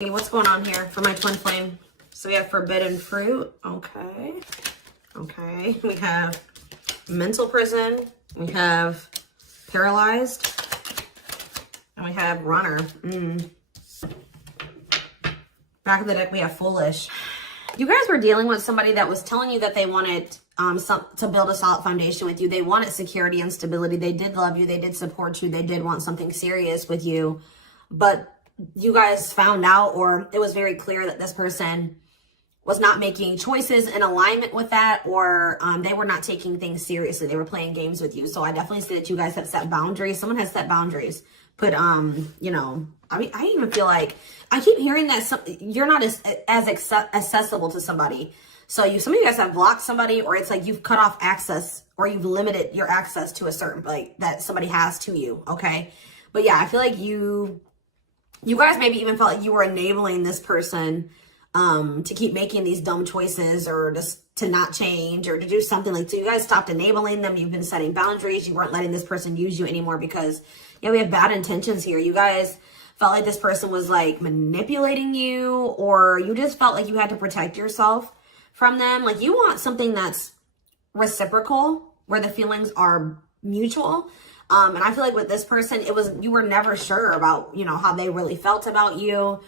Hey, what's going on here for my twin flame? So we have forbidden fruit. Okay. We have mental prison. We have paralyzed. And we have runner. Back of the deck, we have foolish. You guys were dealing with somebody that was telling you that they wanted to build a solid foundation with you. They wanted security and stability. They did love you. They did support you. They did want something serious with you. But you guys found out, or it was very clear that this person was not making choices in alignment with that, or they were not taking things seriously. They were playing games with you. So I definitely see that you guys have set boundaries. Someone has set boundaries. But, you know, I mean, I even feel like I keep hearing that you're not as accessible to somebody. So some of you guys have blocked somebody, or it's like you've cut off access, or you've limited your access to a certain, like, that somebody has to you. Okay. But yeah, I feel like you guys maybe even felt like you were enabling this person to keep making these dumb choices, or just to not change, or to do something. Like, so you guys stopped enabling them. You've been setting boundaries. You weren't letting this person use you anymore because, yeah, we have bad intentions here. You guys felt like this person was like manipulating you, or you just felt like you had to protect yourself from them. Like, you want something that's reciprocal, where the feelings are mutual. And I feel like with this person, you were never sure about, you know, how they really felt about you.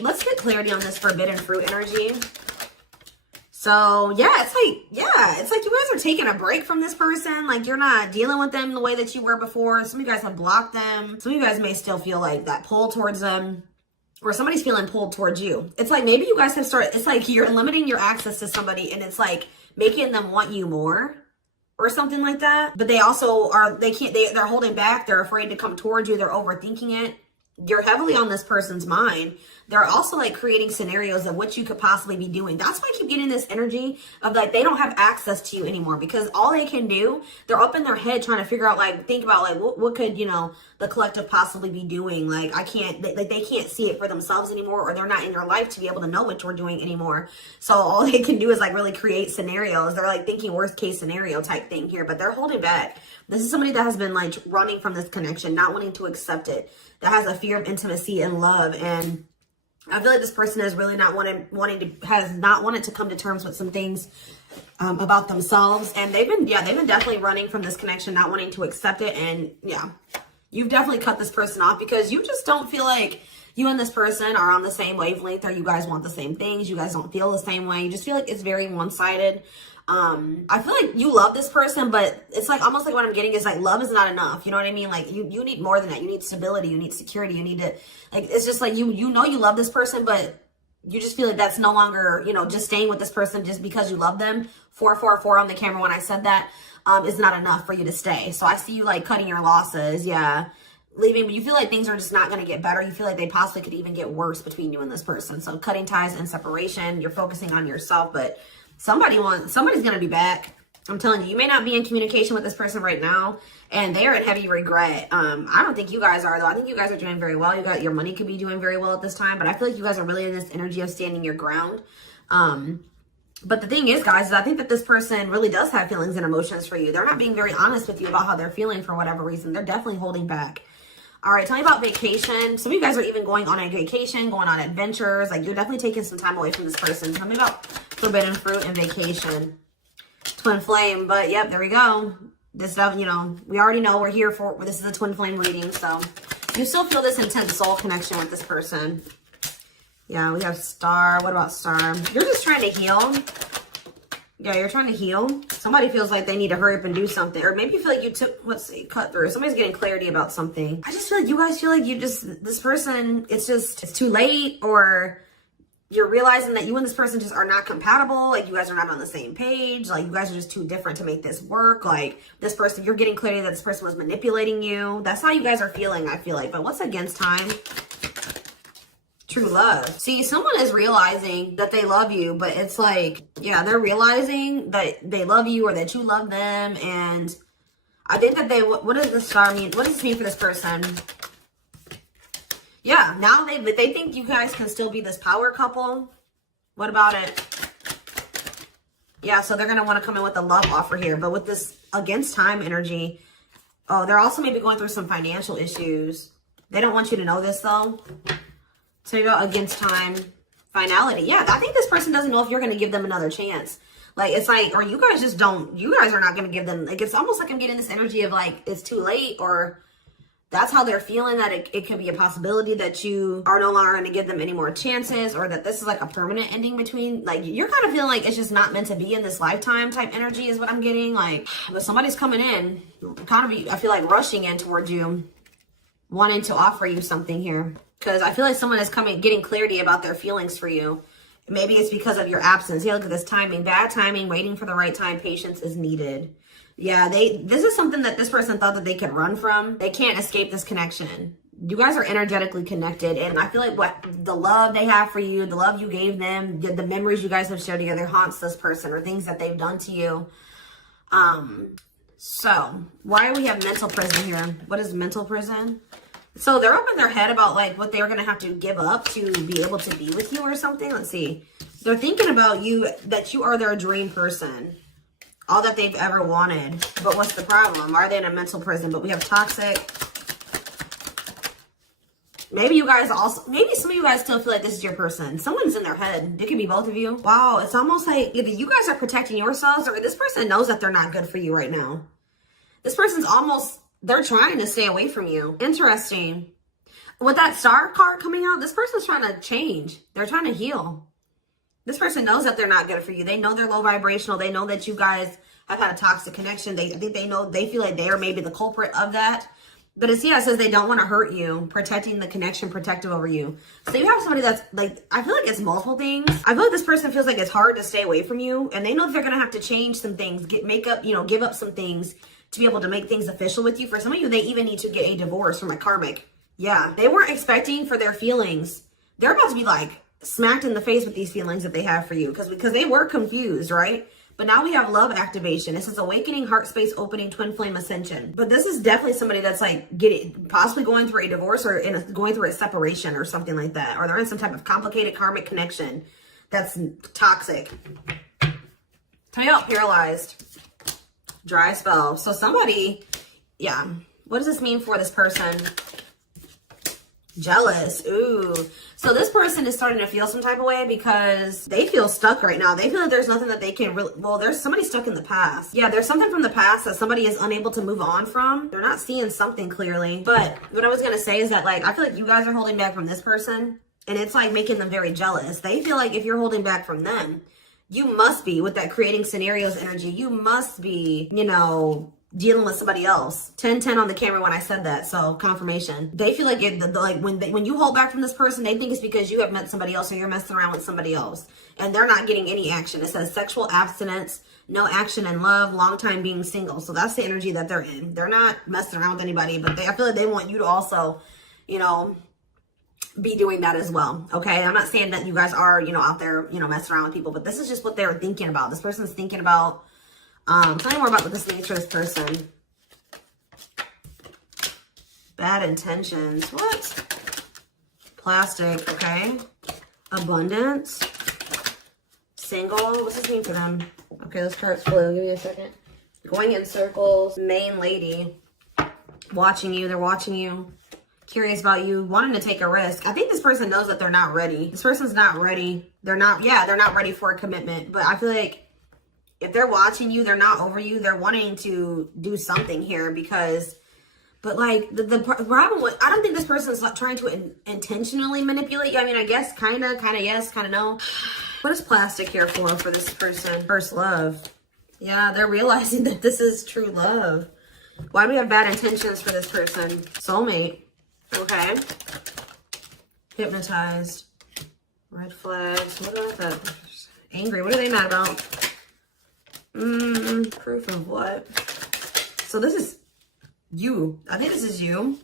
Let's get clarity on this forbidden fruit energy. So yeah, it's like you guys are taking a break from this person. Like, you're not dealing with them the way that you were before. Some of you guys have blocked them. Some of you guys may still feel like that pull towards them, or somebody's feeling pulled towards you. It's like maybe you guys have started, it's like you're limiting your access to somebody, and it's like making them want you more, or something like that. But they also they're holding back. They're afraid to come towards you. They're overthinking it. You're heavily on this person's mind. They're also like creating scenarios of what you could possibly be doing. That's why I keep getting this energy of like, they don't have access to you anymore, because all they can do, they're up in their head trying to figure out, like, think about like, what could, you know, the collective possibly be doing? Like, they can't see it for themselves anymore, or they're not in your life to be able to know what you're doing anymore. So all they can do is like really create scenarios. They're like thinking worst case scenario type thing here, but they're holding back. This is somebody that has been like running from this connection, not wanting to accept it, that has a fear of intimacy and love. And I feel like this person has really not has not wanted to come to terms with some things about themselves. And they've been definitely running from this connection, not wanting to accept it. And yeah, you've definitely cut this person off because you just don't feel like you and this person are on the same wavelength, or you guys want the same things. You guys don't feel the same way. You just feel like it's very one-sided. I feel like you love this person, but it's like almost like what I'm getting is like love is not enough. You know what I mean? Like you need more than that. You need stability. You need security. You need to, like, it's just like you know you love this person, but you just feel like that's no longer, you know, just staying with this person just because you love them. 444 on the camera when I said that is not enough for you to stay. So I see you like cutting your losses. Yeah. Leaving, but you feel like things are just not going to get better. You feel like they possibly could even get worse between you and this person. So cutting ties and separation. You're focusing on yourself, but somebody's going to be back. I'm telling you, you may not be in communication with this person right now, and they are in heavy regret. I don't think you guys are, though. I think you guys are doing very well. Your money could be doing very well at this time, but I feel like you guys are really in this energy of standing your ground. But the thing is, guys, is I think that this person really does have feelings and emotions for you. They're not being very honest with you about how they're feeling for whatever reason. They're definitely holding back. All right, tell me about vacation. Some of you guys are even going on a vacation, going on adventures. Like, you're definitely taking some time away from this person. Tell me about forbidden fruit and vacation. Twin flame, but yep, there we go. This stuff, you know, we already know we're here for, this is a twin flame reading, so you still feel this intense soul connection with this person. Yeah, we have star. What about star? You're just trying to heal. Yeah, you're trying to heal. Somebody feels like they need to hurry up and do something. Or maybe you feel like you took, let's see, cut through. Somebody's getting clarity about something. I just feel like you guys feel like this person, it's too late, or you're realizing that you and this person just are not compatible. Like, you guys are not on the same page. Like, you guys are just too different to make this work. Like, this person, you're getting clarity that this person was manipulating you. That's how you guys are feeling, I feel like. But what's against time? True love. See, someone is realizing that they love you, but it's like, yeah, they're realizing that they love you, or that you love them. And I think that what does this star mean? What does this mean for this person? Yeah, now they think you guys can still be this power couple. What about it? Yeah, so they're going to want to come in with a love offer here. But with this against time energy, oh, they're also maybe going through some financial issues. They don't want you to know this, though. So you go against time, finality. Yeah, I think this person doesn't know if you're going to give them another chance. Like, it's like, or you guys just don't, you guys are not going to give them, like, it's almost like I'm getting this energy of like, it's too late, or that's how they're feeling, that it could be a possibility that you are no longer going to give them any more chances, or that this is like a permanent ending between, like, you're kind of feeling like it's just not meant to be in this lifetime type energy is what I'm getting. Like, but somebody's coming in, kind of, I feel like rushing in towards you, wanting to offer you something here. Because I feel like someone is getting clarity about their feelings for you. Maybe it's because of your absence. Yeah, look at this timing. Bad timing, waiting for the right time, patience is needed. Yeah, this is something that this person thought that they could run from. They can't escape this connection. You guys are energetically connected, and I feel like what the love they have for you, the love you gave them, the memories you guys have shared together haunts this person, or things that they've done to you. So why do we have mental prison here? What is mental prison? So they're up in their head about like what they're going to have to give up to be able to be with you or something. Let's see. They're thinking about you, that you are their dream person. All that they've ever wanted. But what's the problem? Are they in a mental prison? But we have toxic. Maybe you guys also, maybe some of you guys still feel like this is your person. Someone's in their head. It could be both of you. Wow, it's almost like either you guys are protecting yourselves, or this person knows that they're not good for you right now. This person's almost, they're trying to stay away from you. Interesting. With that star card coming out, this person's trying to change. They're trying to heal. This person knows that they're not good for you. They know they're low vibrational. They know that you guys have had a toxic connection. I think they know, they feel like they are maybe the culprit of that. But it says they don't want to hurt you, protecting the connection, protective over you. So you have somebody that's like, I feel like it's multiple things. I feel like this person feels like it's hard to stay away from you, and they know that they're going to have to change some things, give up some things to be able to make things official with you. For some of you, they even need to get a divorce from a karmic. Yeah, they weren't expecting for their feelings. They're about to be like smacked in the face with these feelings that they have for you, because they were confused, right? But now we have love activation. This is awakening, heart space opening, twin flame ascension. But this is definitely somebody that's like possibly going through a divorce, or going through a separation or something like that. Or they're in some type of complicated karmic connection that's toxic. Tell you out, paralyzed. Dry spell. So somebody, yeah. What does this mean for this person? Jealous. Ooh. So this person is starting to feel some type of way because they feel stuck right now. They feel like there's nothing that they can really, well, there's somebody stuck in the past. Yeah, there's something from the past that somebody is unable to move on from. They're not seeing something clearly. But what I was going to say is that, like, I feel like you guys are holding back from this person, and it's like making them very jealous. They feel like if you're holding back from them, you must be, with that creating scenarios energy, you must be, dealing with somebody else. 10-10 on the camera when I said that, so confirmation. They feel like when you hold back from this person, they think it's because you have met somebody else, or you're messing around with somebody else, and they're not getting any action. It says sexual abstinence, no action in love, long time being single. So that's the energy that they're in. They're not messing around with anybody, but I feel like they want you to also, be doing that as well. Okay, I'm not saying that you guys are, out there, messing around with people, but this is just what they're thinking about. This person's thinking about. Tell me more about what this means for this person. Bad intentions. What? Plastic. Okay. Abundance. Single. What's this mean for them? Okay, this chart's blue. Give me a second. Going in circles. Main lady. Watching you. They're watching you. Curious about you. Wanting to take a risk. I think this person knows that they're not ready. This person's not ready. They're not ready for a commitment. But I feel like if they're watching you, they're not over you. They're wanting to do something here but like the problem with, I don't think this person is like trying to intentionally manipulate you. I mean, I guess kind of yes, kind of no. What is plastic here for this person? First love. Yeah, they're realizing that this is true love. Why do we have bad intentions for this person? Soulmate. Okay. Hypnotized. Red flags. What about that? Angry. What are they mad about? Proof of what? So this is you. I think this is you.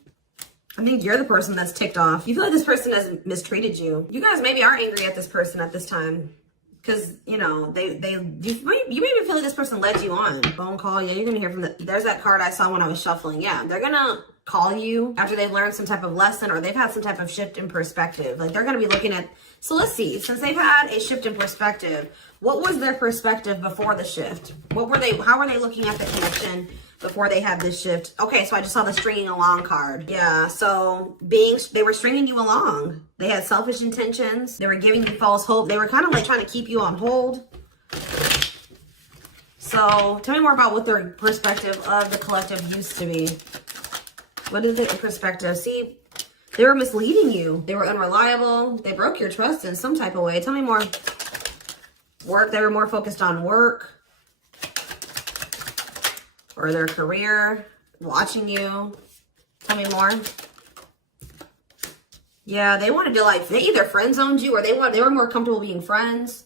I think you're the person that's ticked off. You feel like this person has mistreated you. You guys maybe are angry at this person at this time. Because, you maybe feel like this person led you on. Phone call. Yeah, you're going to hear from there's that card I saw when I was shuffling. Yeah, they're going to call you after they've learned some type of lesson, or they've had some type of shift in perspective. Like, they're going to be looking at, so let's see, since they've had a shift in perspective, what was their perspective before the shift? How were they looking at the connection before they had this shift. Okay, so I just saw the stringing along card. Yeah, so they were stringing you along. They had selfish intentions. They were giving you false hope. They were kind of like trying to keep you on hold. So tell me more about what their perspective of the collective used to be. What is the perspective? See, they were misleading you. They were unreliable. They broke your trust in some type of way. Tell me more. Work. They were more focused on work or their career, watching you. Tell me more. Yeah, they wanted to like, they either friend zoned you or they were more comfortable being friends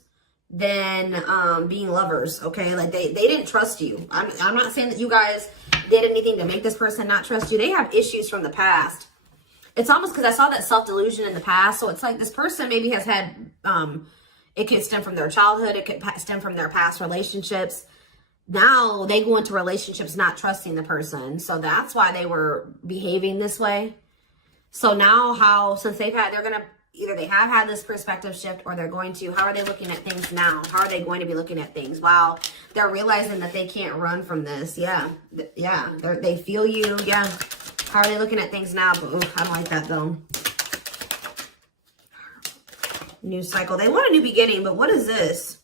than being lovers. Okay, like they didn't trust you. I'm not saying that you guys did anything to make this person not trust you. They have issues from the past. It's almost because I saw that self-delusion in the past. So it's like this person maybe has had, it could stem from their childhood. It could stem from their past relationships. Now they go into relationships not trusting the person. So that's why they were behaving this way. So now since they're going to, either they have had this perspective shift or they're going to, how are they looking at things now? How are they going to be looking at things? Wow. They're realizing that they can't run from this. Yeah. Yeah. They feel you. Yeah. How are they looking at things now? But, ooh, I don't like that though. New cycle. They want a new beginning, but what is this?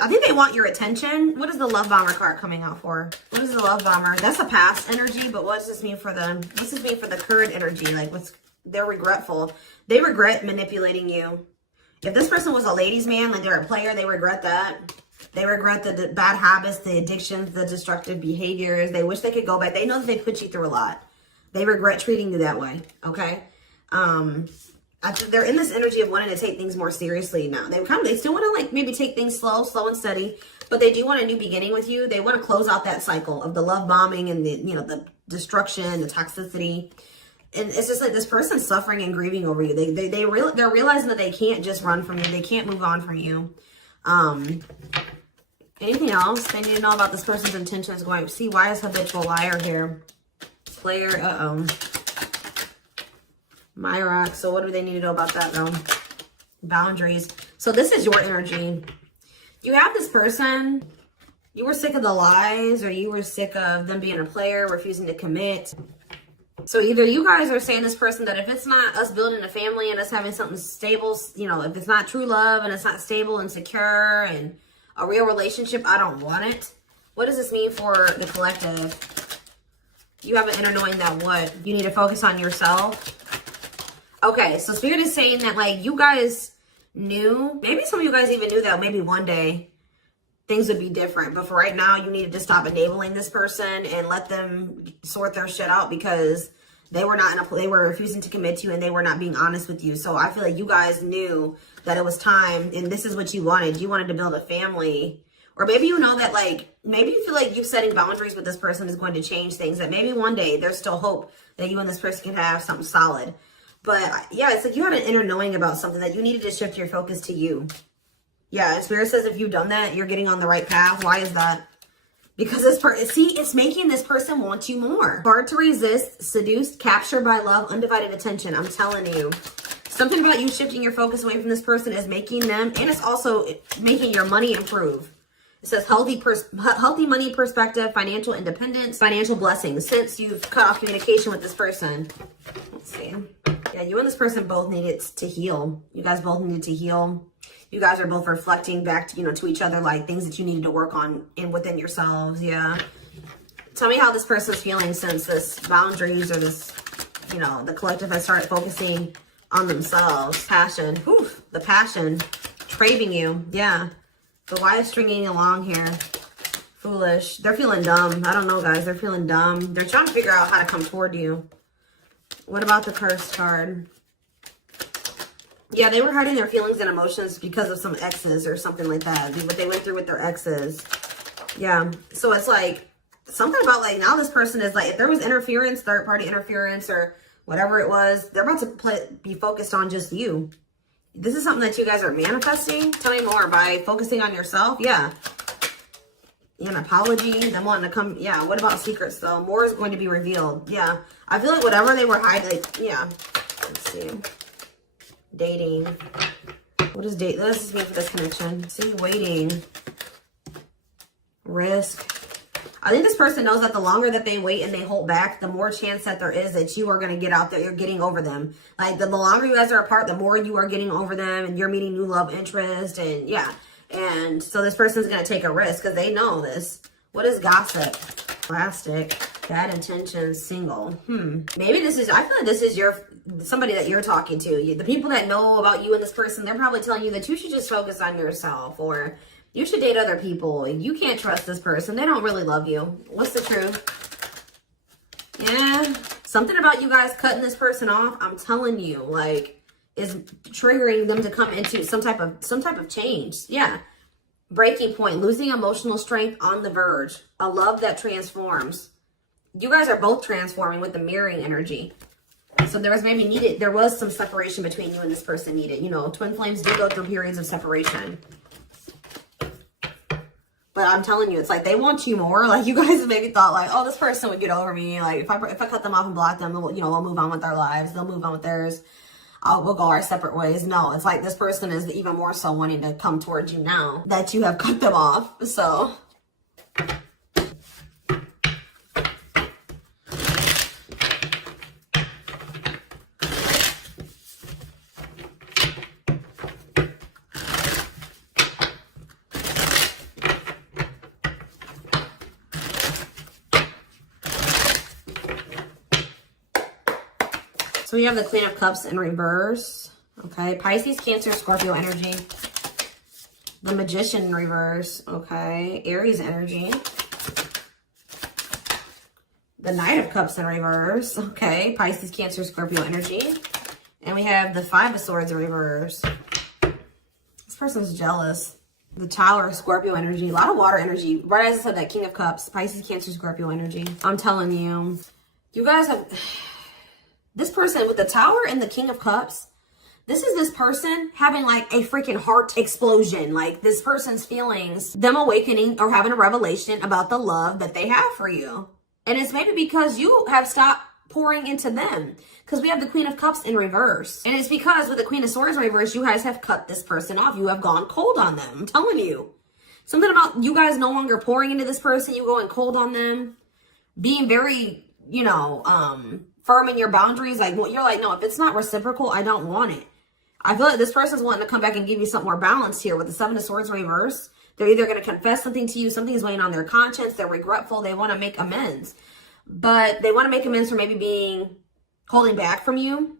I think they want your attention. What is the love bomber card coming out for? What is the love bomber? That's a past energy, but what does this mean for them? What's this mean for the current energy? Like they're regretful. They regret manipulating you. If this person was a ladies' man, like they're a player, they regret that. They regret the bad habits, the addictions, the destructive behaviors. They wish they could go back. They know that they put you through a lot. They regret treating you that way, okay? They're in this energy of wanting to take things more seriously now. They still want to like maybe take things slow and steady, but they do want a new beginning with you. They want to close out that cycle of the love bombing and the destruction, the toxicity. And it's just like this person's suffering and grieving over you. They're realizing that they can't just run from you. They can't move on from you. Anything else they need to know about this person's intentions going? See, why is habitual liar here? Player, Myrock. So what do they need to know about that though? Boundaries. So this is your energy. You have this person. You were sick of the lies, or you were sick of them being a player, refusing to commit. So either you guys are saying this person that if it's not us building a family and us having something stable, if it's not true love and it's not stable and secure and a real relationship, I don't want it. What does this mean for the collective? You have an inner knowing that what? You need to focus on yourself. Okay, so Spirit is saying that like you guys knew, maybe some of you guys even knew that maybe one day things would be different. But for right now, you needed to stop enabling this person and let them sort their shit out because they were they were refusing to commit to you and they were not being honest with you. So I feel like you guys knew that it was time and this is what you wanted. You wanted to build a family. Or maybe you know that like, maybe you feel like you setting boundaries with this person is going to change things. That maybe one day there's still hope that you and this person can have something solid. But yeah, it's like you had an inner knowing about something that you needed to shift your focus to you. Yeah, Spirit says if you've done that, you're getting on the right path. Why is that? Because this it's making this person want you more. Hard to resist, seduced, captured by love, undivided attention. I'm telling you. Something about you shifting your focus away from this person is making them, and it's also making your money improve. It says healthy money perspective, financial independence, financial blessings since you've cut off communication with this person. Let's see. Yeah, you and this person both needed to heal. You guys both needed to heal. You guys are both reflecting back to, to each other, like things that you needed to work on within yourselves. Yeah. Tell me how this person's feeling since this boundaries or this, the collective has started focusing on themselves. Passion. Whew, the passion. Craving you. Yeah. But why is stringing along here? Foolish. They're feeling dumb. I don't know, guys. They're feeling dumb. They're trying to figure out how to come toward you. What about the cursed card? Yeah, they were hiding their feelings and emotions because of some exes or something like that. What they went through with their exes. Yeah. So it's like something about like now this person is like, if there was interference, third party interference or whatever it was, they're about to be focused on just you. This is something that you guys are manifesting. Tell me more by focusing on yourself. Yeah. An apology. Them wanting to come. Yeah. What about secrets though? More is going to be revealed. Yeah. I feel like whatever they were hiding. Like, yeah. Let's see. Dating. What does date? What does this mean for this connection? See, waiting. Risk. I think this person knows that the longer that they wait and they hold back, the more chance that there is that you are going to get out there. You're getting over them. Like the longer you guys are apart, the more you are getting over them and you're meeting new love interest. And yeah. And so this person's going to take a risk because they know this. What is gossip? Plastic. Bad intentions. Single. Maybe this is, I feel like this is somebody that you're talking to. The people that know about you and this person, they're probably telling you that you should just focus on yourself, or you should date other people. You can't trust this person. They don't really love you. What's the truth? Yeah. Something about you guys cutting this person off, I'm telling you, like, is triggering them to come into some type of change. Yeah. Breaking point. Losing emotional strength on the verge. A love that transforms. You guys are both transforming with the mirroring energy. So there was some separation between you and this person needed. You know, twin flames do go through periods of separation. But I'm telling you, it's like they want you more. Like you guys maybe thought like, oh, this person would get over me. Like if I cut them off and block them, you know, we'll move on with our lives. They'll move on with theirs. We'll go our separate ways. No, it's like this person is even more so wanting to come towards you now that you have cut them off. So we have the Queen of Cups in reverse. Okay. Pisces, Cancer, Scorpio energy. The Magician in reverse. Okay. Aries energy. The Knight of Cups in reverse. Okay. Pisces, Cancer, Scorpio energy. And we have the Five of Swords in reverse. This person's jealous. The Tower, Scorpio energy. A lot of water energy. Right as I said, that King of Cups. Pisces, Cancer, Scorpio energy. I'm telling you. You guys have... This person with the Tower and the King of Cups, this is this person having like a freaking heart explosion. Like this person's feelings, them awakening or having a revelation about the love that they have for you. And it's maybe because you have stopped pouring into them. Because we have the Queen of Cups in reverse. And it's because with the Queen of Swords in reverse, you guys have cut this person off. You have gone cold on them. I'm telling you. Something about you guys no longer pouring into this person. You going cold on them. Being very, you know, firm in your boundaries. Like you're like, no, if it's not reciprocal, I don't want it. I feel like this person's wanting to come back and give you something more balanced here with the Seven of Swords reverse. They're either going to confess something to you, something's weighing on their conscience, they're regretful, they want to make amends. But they want to make amends for maybe holding back from you.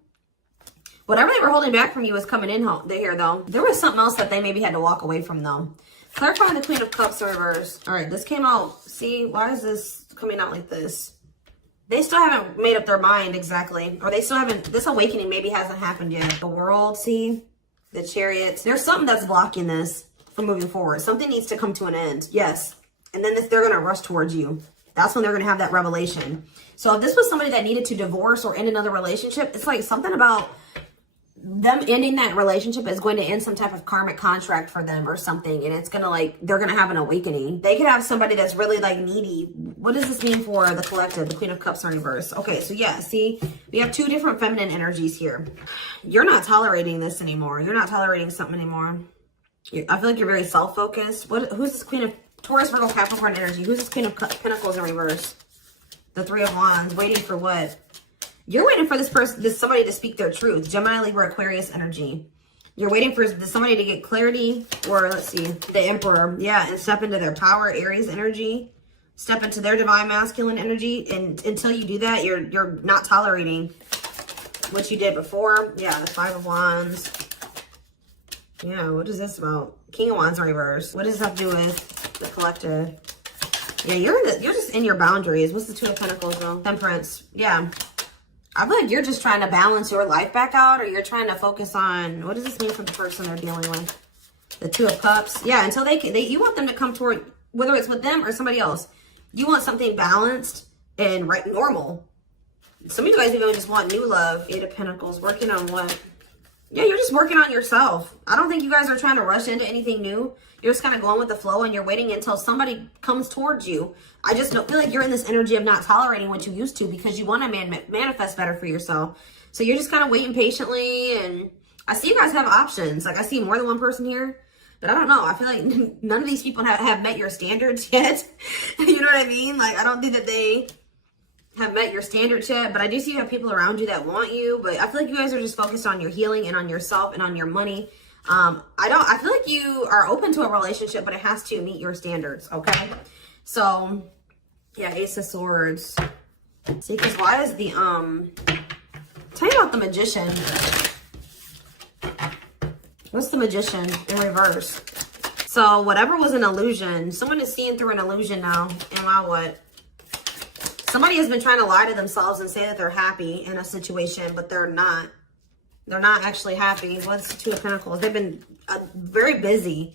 Whatever they were holding back from you is coming in here though. There was something else that they maybe had to walk away from though. Clarifying the Queen of Cups reverse. All right, this came out. See, why is this coming out like this? They still haven't made up their mind exactly. Or they still haven't, this awakening maybe hasn't happened yet. The World, see? The Chariot. There's something that's blocking this from moving forward. Something needs to come to an end. Yes. And then they're going to rush towards you. That's when they're going to have that revelation. So if this was somebody that needed to divorce or end another relationship, it's like something about them ending that relationship is going to end some type of karmic contract for them or something. And it's going to like, they're going to have an awakening. They could have somebody that's really like needy. What does this mean for the collective? The Queen of Cups in reverse. Okay, so yeah, see, we have two different feminine energies here. You're not tolerating this anymore. You're not tolerating something anymore. I feel like you're very self-focused. Who's this Queen of Taurus, Virgo, Capricorn energy? Who's this Queen of Pentacles in reverse? The Three of Wands. Waiting for what? You're waiting for somebody to speak their truth. Gemini, Libra, Aquarius energy. You're waiting for somebody to get clarity, or let's see, the Emperor. Yeah, and step into their power, Aries energy. Step into their divine masculine energy. And until you do that, you're not tolerating what you did before. Yeah, the Five of Wands. Yeah, what is this about? King of Wands in reverse. What does this have to do with the collective? Yeah, you're just in your boundaries. What's the Two of Pentacles though? Temperance. Yeah. I feel like you're just trying to balance your life back out, or you're trying to focus on, what does this mean for the person they're dealing with? The Two of Cups. Yeah, until you want them to come toward, whether it's with them or somebody else. You want something balanced and normal. Some of you guys even just want new love. Eight of Pentacles. Working on what? Yeah, you're just working on yourself. I don't think you guys are trying to rush into anything new. You're just kind of going with the flow, and you're waiting until somebody comes towards you. I just don't feel like you're in this energy of not tolerating what you used to, because you want to manifest better for yourself. So you're just kind of waiting patiently. And I see you guys have options. Like I see more than one person here. But I don't know. I feel like none of these people have met your standards yet. You know what I mean? Like, I don't think that they have met your standards yet. But I do see you have people around you that want you. But I feel like you guys are just focused on your healing and on yourself and on your money. I feel like you are open to a relationship, but it has to meet your standards, okay? So, yeah, Ace of Swords. See, because why is the, tell me about the Magician. What's the Magician in reverse? So, whatever was an illusion, someone is seeing through an illusion now. And now what? Somebody has been trying to lie to themselves and say that they're happy in a situation, but they're not. They're not actually happy. What's Two of Pentacles? They've been very busy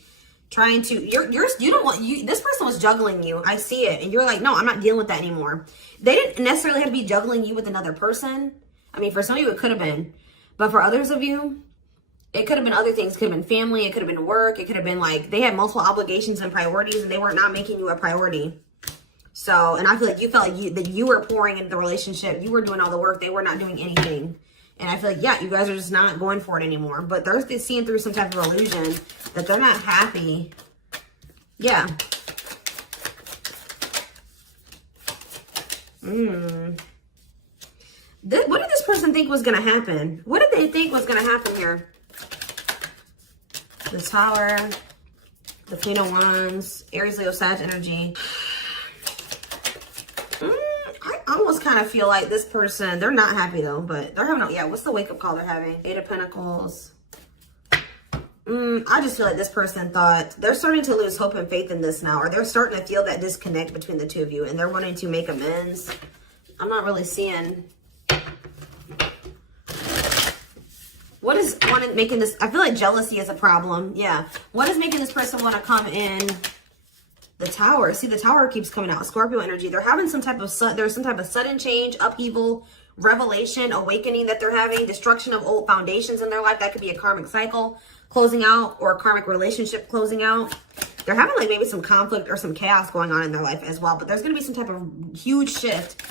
trying to, this person was juggling you. I see it. And you're like, no, I'm not dealing with that anymore. They didn't necessarily have to be juggling you with another person. I mean, for some of you, it could have been. But for others of you, it could have been other things. It could have been family. It could have been work. It could have been like, they had multiple obligations and priorities and they were not making you a priority. So, and I feel like you felt like that you were pouring into the relationship. You were doing all the work. They were not doing anything. And I feel like, yeah, you guys are just not going for it anymore. But they're seeing through some type of illusion that they're not happy. Yeah. What did this person think was going to happen? What did they think was going to happen here? The Tower, the Queen of Wands, Aries, Leo, Sag energy. I almost kind of feel like this person, they're not happy though, but they're having, yeah, what's the wake up call they're having? Eight of Pentacles. I just feel like this person thought, they're starting to lose hope and faith in this now, or they're starting to feel that disconnect between the two of you and they're wanting to make amends. I'm not really seeing. What is making this, I feel like jealousy is a problem. Yeah. What is making this person want to come in? The Tower. See, the Tower keeps coming out. Scorpio energy. They're having some type of, there's some type of sudden change, upheaval, revelation, awakening that they're having, destruction of old foundations in their life. That could be a karmic cycle closing out or a karmic relationship closing out. They're having like maybe some conflict or some chaos going on in their life as well. But there's going to be some type of huge shift.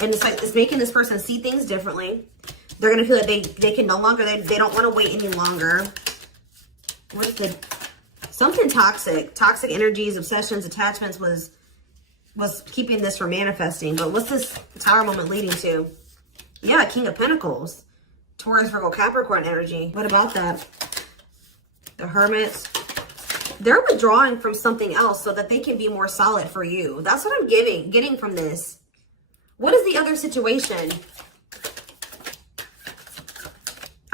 And it's like, it's making this person see things differently. They're going to feel like they can no longer, they don't want to wait any longer. What is the... Something toxic energies, obsessions, attachments was keeping this from manifesting. But what's this Tower moment leading to? Yeah, King of Pentacles. Taurus, Virgo, Capricorn energy. What about that? The Hermits. They're withdrawing from something else so that they can be more solid for you. That's what I'm getting from this. What is the other situation?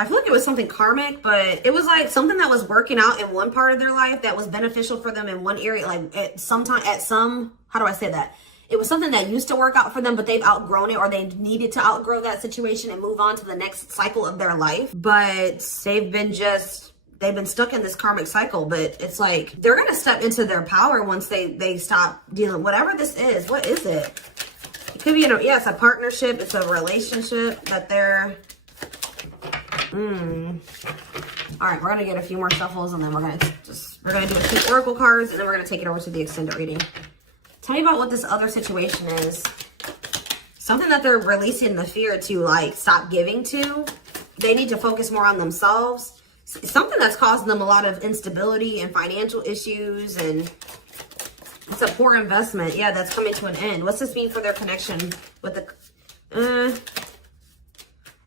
I feel like it was something karmic, but it was like something that was working out in one part of their life that was beneficial for them in one area. Like how do I say that? It was something that used to work out for them, but they've outgrown it or they needed to outgrow that situation and move on to the next cycle of their life. But they've been stuck in this karmic cycle, but it's like they're going to step into their power once they stop dealing, whatever this is. What is it? It could be, it's a partnership. It's a relationship that they're... All right, we're gonna get a few more shuffles and then we're gonna do a few oracle cards and then we're gonna take it over to the extended reading. Tell me about what this other situation is. Something that they're releasing the fear to like stop giving to. They need to focus more on themselves. Something that's causing them a lot of instability and financial issues, and it's a poor investment. Yeah, that's coming to an end. What's this mean for their connection with the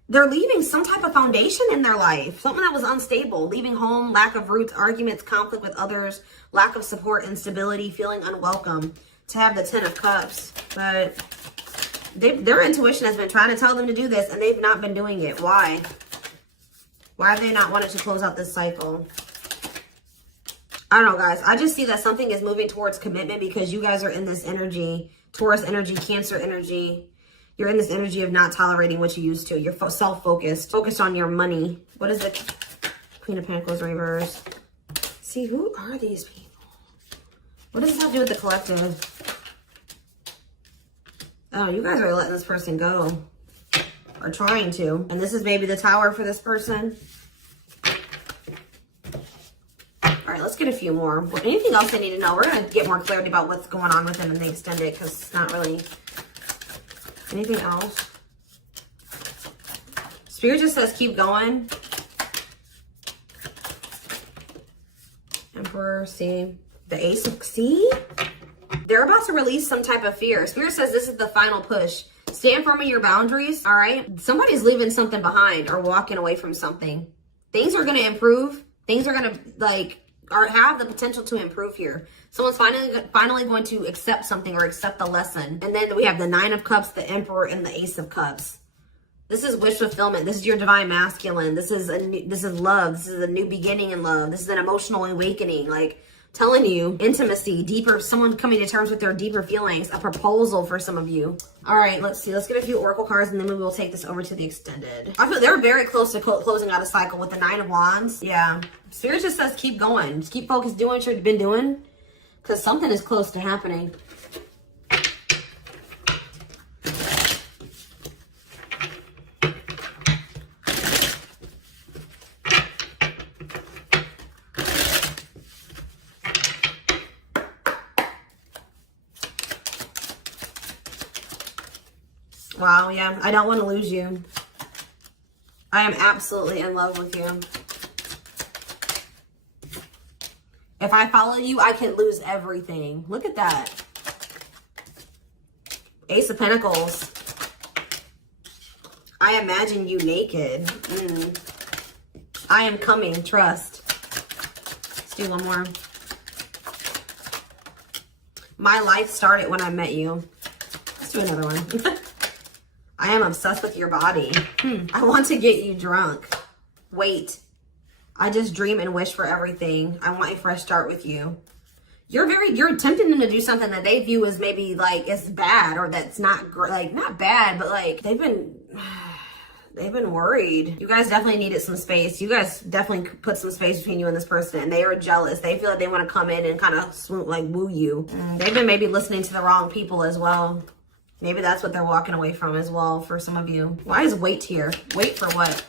they're leaving some type of foundation in their life. Something that was unstable. Leaving home, lack of roots, arguments, conflict with others, lack of support, instability, feeling unwelcome. To have the 10 of Cups. But their intuition has been trying to tell them to do this and they've not been doing it. Why? Why have they not wanted to close out this cycle? I don't know, guys. I just see that something is moving towards commitment because you guys are in this energy. Taurus energy, Cancer energy. You're in this energy of not tolerating what you used to. You're self-focused. Focused on your money. What is it? Queen of Pentacles reverse. See, who are these people? What does this have to do with the collective? Oh, you guys are letting this person go. Or trying to. And this is maybe the Tower for this person. All right, let's get a few more. Anything else I need to know? We're going to get more clarity about what's going on with them in the extended because it's not really... Anything else? Spirit just says keep going. And Emperor, see? The Ace of, see? They're about to release some type of fear. Spirit says this is the final push. Stand firm in your boundaries, all right? Somebody's leaving something behind or walking away from something. Things are going to improve. Things are going to, like, or have the potential to improve here. Someone's finally going to accept something or accept the lesson. And then we have the Nine of Cups, the Emperor, and the Ace of Cups. This is wish fulfillment. This is your divine masculine. This is love. This is a new beginning in love. This is an emotional awakening. Like, telling you, intimacy, deeper, someone coming to terms with their deeper feelings, a proposal for some of you. All right, let's see. Let's get a few oracle cards, and then we will take this over to the extended. I feel they're very close to closing out a cycle with the Nine of Wands. Yeah. Spirit just says keep going. Just keep focused, doing what you've been doing, because something is close to happening. Wow, yeah, I don't want to lose you. I am absolutely in love with you. If I follow you, I can lose everything. Look at that. Ace of Pentacles. I imagine you naked. I am coming, trust. Let's do one more. My life started when I met you. Let's do another one. I am obsessed with your body. I want to get you drunk. Wait. I just dream and wish for everything. I want a fresh start with you. You're tempting them to do something that they view as maybe like it's bad, or that's not like not bad, but like they've been worried. You guys definitely needed some space. You guys definitely put some space between you and this person, and they are jealous. They feel like they want to come in and kind of swoop, like woo you. They've been maybe listening to the wrong people as well. Maybe that's what they're walking away from as well for some of you. Why is wait here? Wait for what?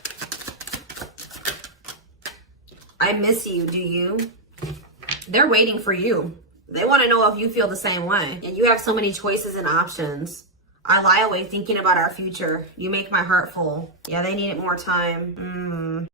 I miss you, do you? They're waiting for you. They want to know if you feel the same way. And you have so many choices and options. I lie awake thinking about our future. You make my heart full. Yeah, they needed more time.